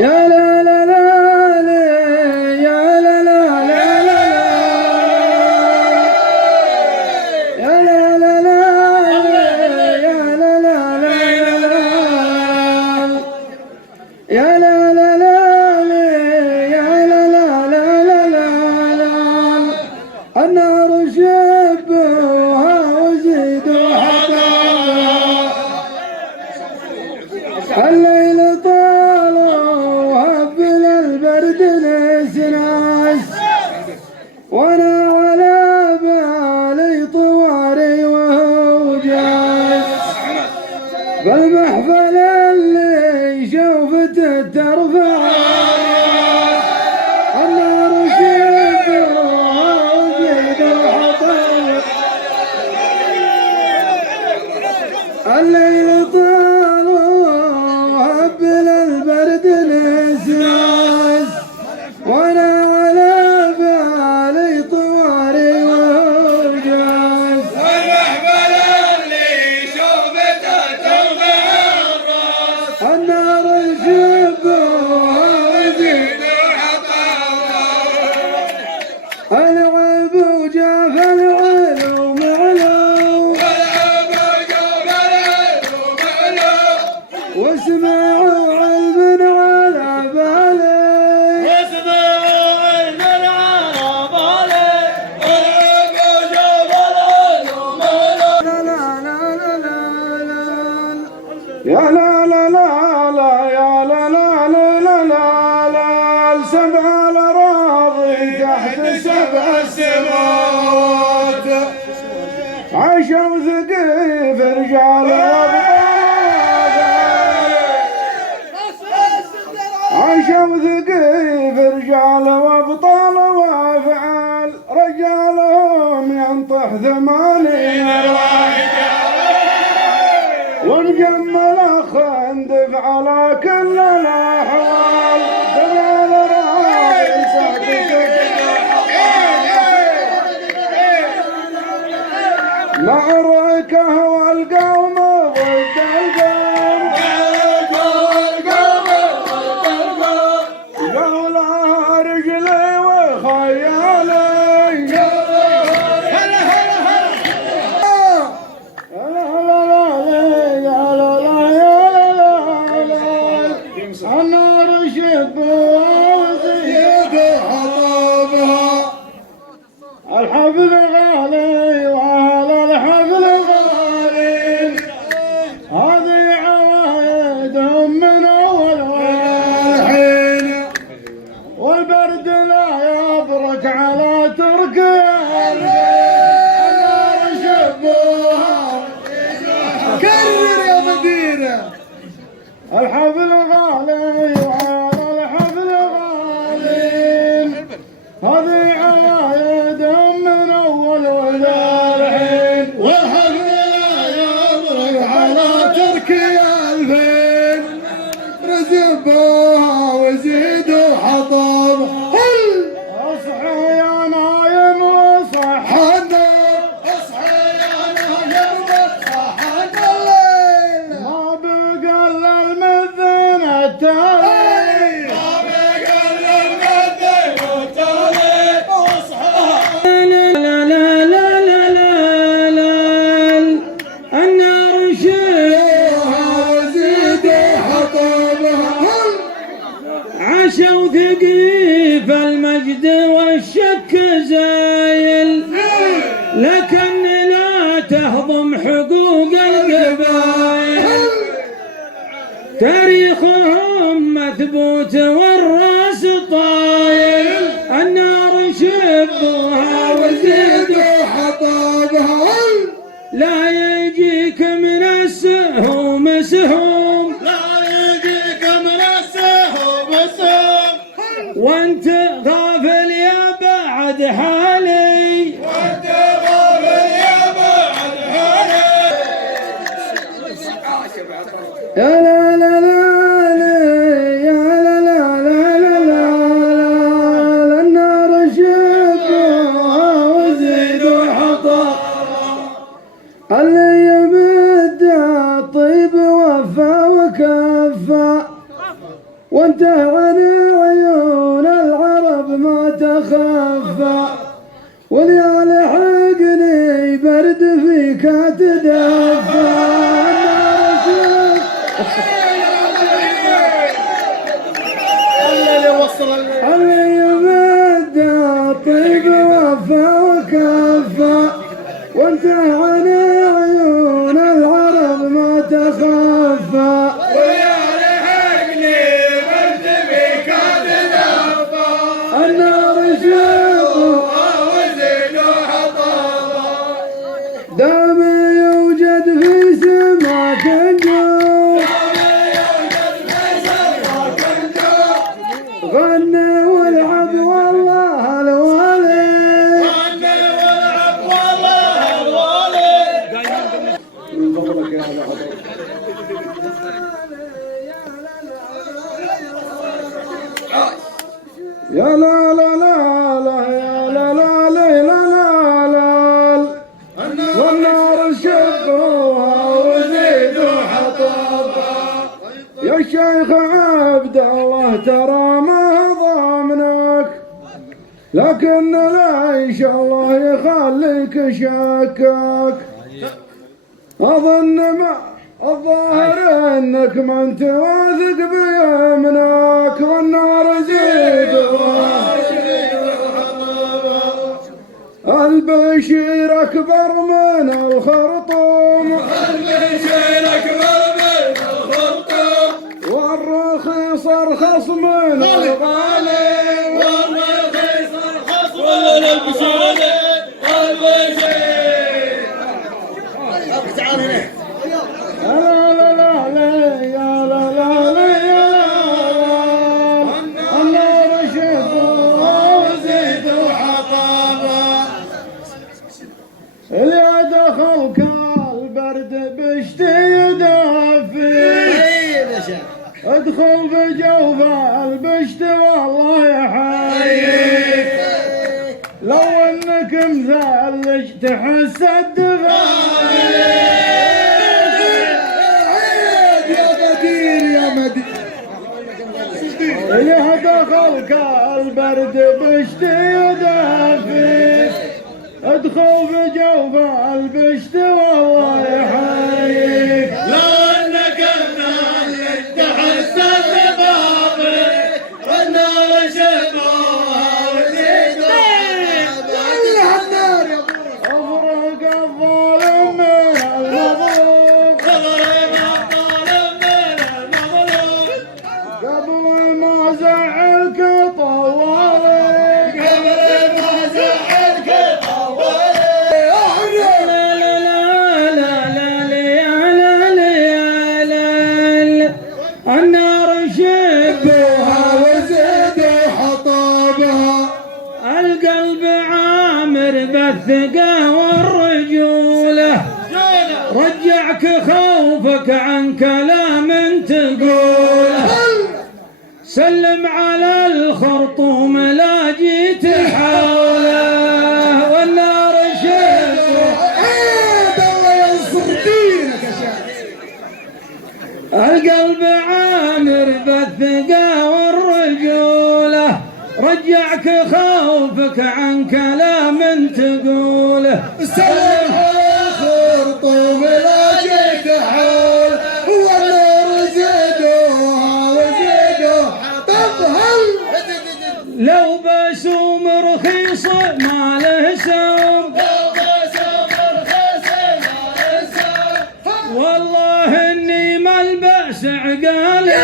يا لا لا لا لا يا لا لا لا لا يا لا لا لا يا لا لا لا يا لا لا لا يا لا لا لا لا النار شبوها وزيدوا حطبها الليل طال وهبل البرد نسناس وانا على بالي طواري وهو جاي بالمحفل اللي شوفته ترفع النار شبوها وزيدوا حطبها الليل طال وهبل البرد نسناس وانا على بالي طواري وجاز المحفل اللي شوفته ترفع الراس النار شبوها وزيدوا العب وجاف العلوم علوم واسمعوا علم على بالي يا لا لا لا لا يا لا لا لا لا لا لا سبع الأراضي تحت سبع السماوات عاشوا ثقيف رجال عاشوا ثقيف رجال وابطال وافعال رجالهم ينطح 80 ونجمل خندف على كل الاحوال جمال رايس معركه والقوم ضد القوم قولها رجلي وخيالي النار شبوها وزيدوا حطبها الحفل غالي وعلى الحفل غالي هذه عوايدهم من اول والحين والبرد لا يبرك على تركيا النار شبوها كرر يا مدينه الحفل غالي وعلى الحفل غالي هذه عوايدهم من اول والحين والحفل لا يبرك على تركيا الفين رزبوها وزيدوا حطبها اصحى يا نايم وصح النور اصحى يا نايم وصح الليل ما بقى الا المذن التالي ما بقى الا المذن التالي اصحى لا لا لا لا لا لا النار شبوها وزيدوا حطبها عاشوا ثقيف المجد والشك زايل لكن لا تهضم حقوق القبائل تاريخهم مثبوت والراس طايل النار شبوها وزيدوا حطبها لا يجيك من السهوم سهوم وانت غافل يا بعد حالي يا لا لا لا لا يا لا لا لا لا لا النار شبوها وزيدوا حطبها اللي يبدع طيب وفا وكفى وانت عن عيون العرب ما تخفى، وليالي حقني برد فيك تدفى. اللي يمد الطيب وفى وكفى، وانت عن عيون العرب ما تخفى، وليالي حقني برد فيك تدفى. النار شبها وزيد وحطابا دام يوجد في سماك النجوم، غنى والعب والله الوالي. من فضلك يا هذا يا لا لا لا لا يا لا لا لا لا لا والنار شبوها وزيد وحطبها. يا شيخ عبد الله ترى ما ضامنك، لكن ليش الله يخليك شكاك. أظن ما الظاهر انك ما انت واثق بيمنك، والنار زيدها البشير اكبر من الخرطوم، البشير اكبر من الخرطوم، والرخيص ارخص من الغالي، والرخيص ارخص من البشير. تعال هنا. لا لا لا يا لا لا لا يا النار شبوها وزيد وحطبها. اللي دخل كالبرد بشتي يدفي، ادخل بجوف البشت والله يحييك. لو انك مثلج تحس الدفا اللي دخل كالبرد بشتي يدفي، ادخل بجوف البشت والله يحييك. لو انك مثلج تحس ببابك، والنار شبوها وزيد وحطبها. افرق الظالم من المظلوم، قبل ما زعلك طوالك، النار شبوها وزيد حطابها. القلب عامر بالثقة والرجولة، رجعك خوفك عن كلام تقوله. سلم على الخرطوم لا جيت حوله، والنار شبوها الله ينصر دينك يا شيخ. القلب عامر بالثقة والرجولة، رجعك خوفك عن كلام تقوله. سلم خرطوم لا جيت حول، والنار زيدوها وزيدوا حطبها. لو بسوم رخيصة ما له سوم، والله اني ما البأس عقالي.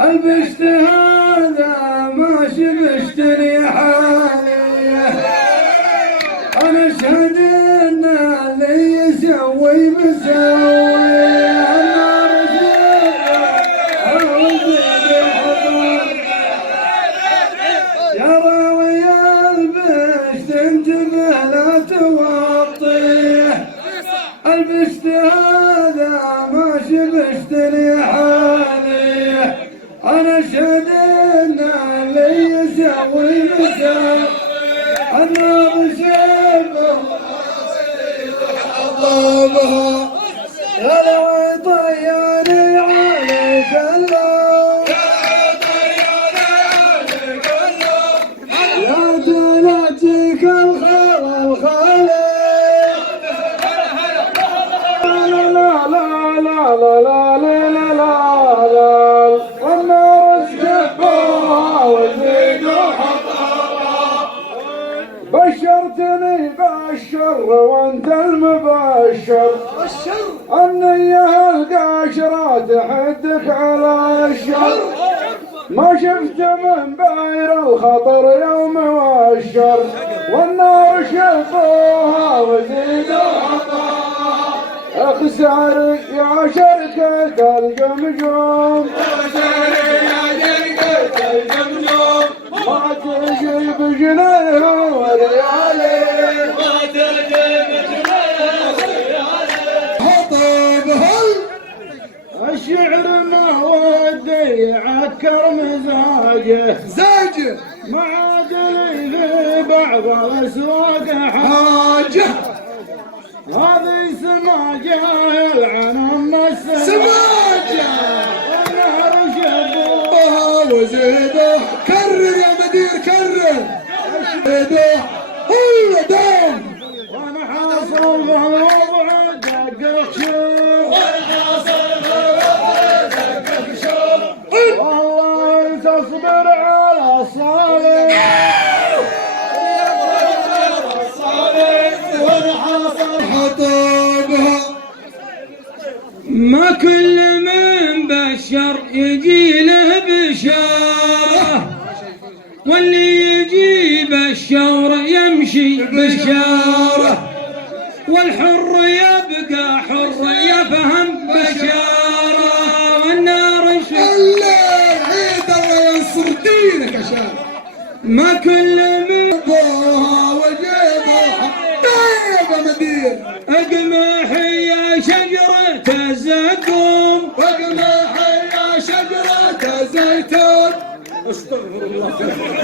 البشت هذا ما شبشتني حالي، انا اشهد ان اللي يسوي مسوي. النار شبها وزيد حطام، يا راوي بشتري حالي انا اشهد ان اللي يسوي مساوي النار شبه حطامها يا لو طياري عليك اللوم يا تناجيك الخالق لا لا لا لا لا لا لا لا لا والنار شبهها وزيدوا حطامها بشرتني بالشر وانت المبشر النية القاشرة تحدك على الشر ما شفت من باير الخطر يوم والشر والنار شبوها وزيدوا حطامها اخسر يا شركة الجمجوم ما تجيب جنيه وليالي الشعر ما ودي يعكر مزاجه زاجه ما عاد لي في بعض الاسواق حاجه هذه سماجه يلعن ام سماجه والنار شبوها وزيده كرر يا مدير كرر زيده هو دام وانا حاصل بالوضع دقق شوف والله تصبر على الصالح حطامها ما كل من بشر يجي له بشاره واللي يجيب الشور يمشي بشاره والحر يبقى حر يفهم بشاره والنار الليل عيد الله ينصر دينك يا شاب ما كل من بوها وجيبها طيب مدير اقمح يا شجرة الزقوم واقمح يا شجرة زيتون استغفر الله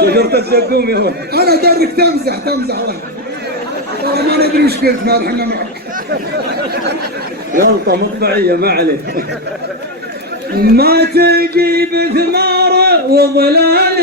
شجرة الزقوم يا ولد انا درك تمزح والله ما ندري وش قلت ما احنا معك غلطة مقطعية ما عليه ما تجيب ثمار وظلال